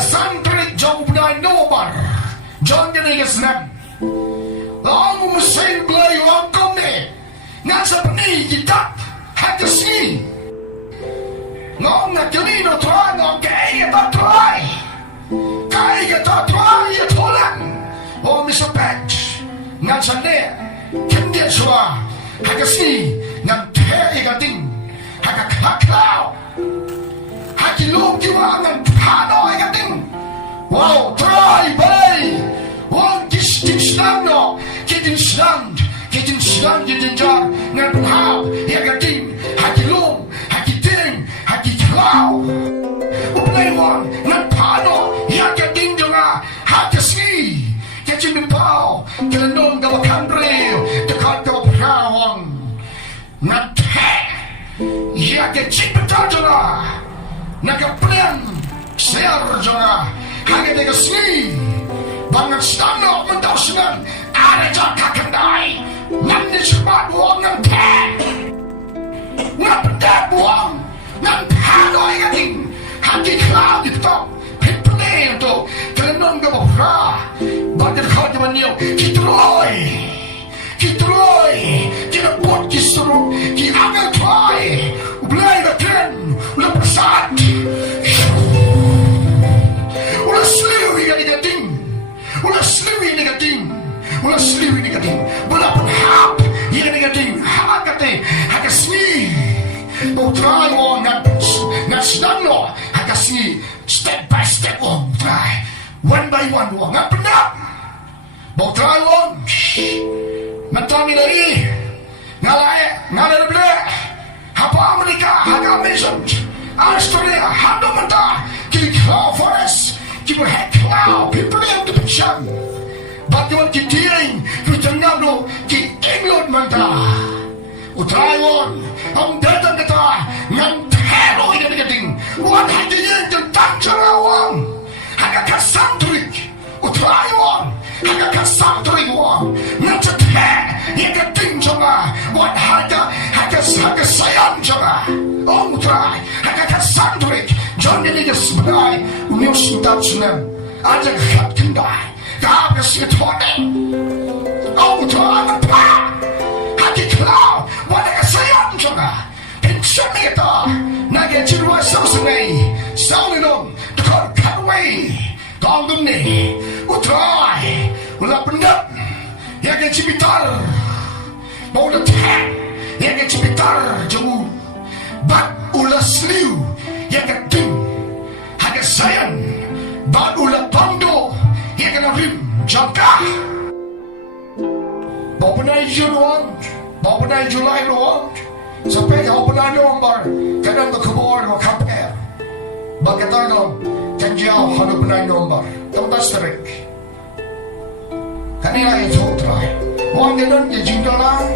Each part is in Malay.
santri jauh benai nobar John jenis nan Ang musim belayu angkong ni Nasa peni kita Hati si Ngong na kelino tuan Ngong kaya tak tuai Kaya tak tuai ya tulang Oh misa patch Nasa ni Kendia sua Hati si Ngan te igating Haka kaklau Haki lum kiwa Ngan pano igating Wow tuai bay Wong kistin sedang no Kitin sedang Kitin jar Ngan penhau Igating Haki lum Haki ting Haki klau Uplay wong Ngan pano Igating jonga Haki si Kitin bipau Kilanong gawa country Dekat gawa perawang Ngan te Igating betul jonga Nagaplen Ser jonga Hagi tega si Bangan stano mendausengan Ada jauh kakandai Nanti sebat buang ngan te Ngan pendat buang Ngan pano ingating Hagi klau di petok Pipene untuk Kelenong gabah pra Bagai kau jaman niyo Kitroi Kita buat kisru Ki angel tuai Ulai baten Ulai persat Ulah seliwi negatif Ulah seliwi negatif Ulah penhap Yang negatif Hak kata Hak seni Mau try on Ngan sedang lo Hak seni Step by step on try One by one lo Ngan pendak Mau try on Mentami lagi Ngalai bela Apa Amerika Hak Amazon Australia Hando mentah Kili Cloud Forest Kita head cloud People yang dipencang Bagaimana kita diring Kita ngablo Kita England mentah Utrayon Ang datang kata Ngan tero yang negating Wan hati yang tentang jarawang Hanya kasantrik Utrayon Hanya kasantrik wang Ngan cete Yang keting jonga Wan hanya sayang jonga Oh utray Hanya kasantrik John ini sebenarnya Union Sintab Sunan Ada kehat kendai Gak si tuane Oh tuan apa Hati klau Wada kesayang juga Pensiun kita Naga jirwa sausengai Saulinong Dekor kanway Tolong ni Utrai Ulah pendap Yang cipitar Mau letak Yang cipitar Jauh Bat ulah seliu Yang keting Hanya sayang Bat ulah tondo Yang kena rim Jangkah Bawa penai Jun wang Bawa penai Julai wang Sampai kau penai November Kadang ke kebor Kau kapel Bagai tanam Janjiau Hanu penai November Tempat sterik Kanila itu terai Wang gedon Dia jinggalah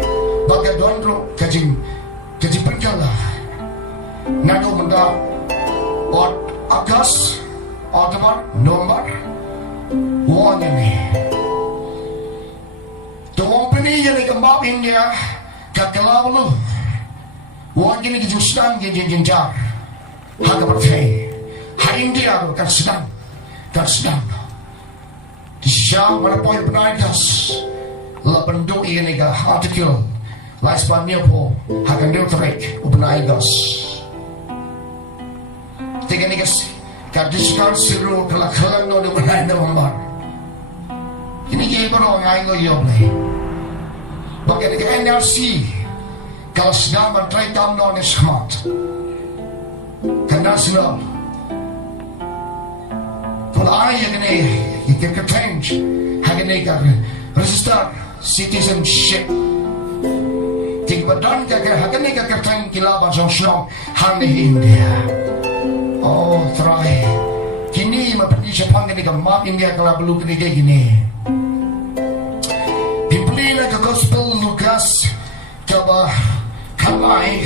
Bagai dondro Kajing penjalah Nado benda Ot Agust Oktober November Wang ini Tuang peni Yang kembang India Kakalau lu Wang ini Sedang jenjar Harga partai Hari India Kan sedang Di siang Mana poin penaikas Lapandu ini Artikel La Espanyol po Hakan Deuterik Upenaikas Tiga nikas Kadiskan siru Kalakalan no Upenai November Ini iba no Ngayon no yoble Bagai ke NRC Kalau sedang Menteri Tamno Nismat Ke nasional Kalau ay yang ini Yang ketenge Hagan ini Register Citizenship Badan kaya hagan ni kakatang kilaban sa siyong hangin India. Oh, try. Kini mapati siya pang gani ka map India kalabalo kini kaya gini. Pimpuli na ka Gospel Lucas kaba kamay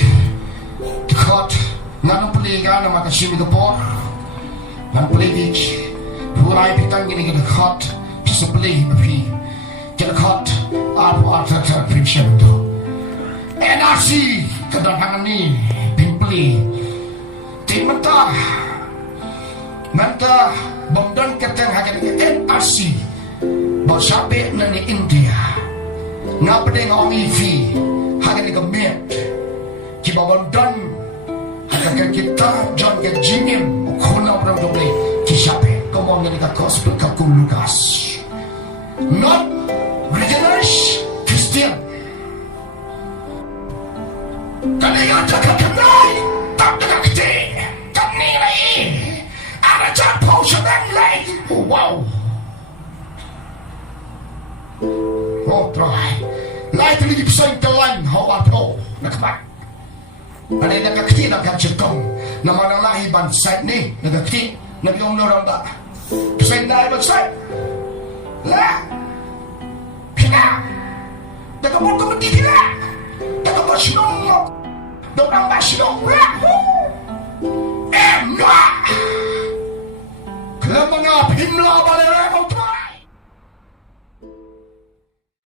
tikot nanong puliga na makasimi ka po. Nanong puligig buhay pitang gini ka tikot sa pulig mapi. Tikot apo-apo sa prinsyon to. NRC kedatangan ni Pimpli Tim mentah bangdan katang hagan NRC basabi na ni India nga pa din ang EV hagan ni gamit kibabangdan hagan kita John ka Jimim kuna pa ng doble kisabi kumong nga ni ka gospel ka kulugas not regionals Christian kanilang tagakanay tagakti kanilay ada japo sa nanglay wow try lahat ang ipsay talan hawa po nakabat ada yang nakakti nakakitong na manang lahiban side ni nakakti nabiyong noramba pisay na ibang side la pina nakabuto mo di pina nakabasinong mo doon ang basinong na kaya mga pimla ba nila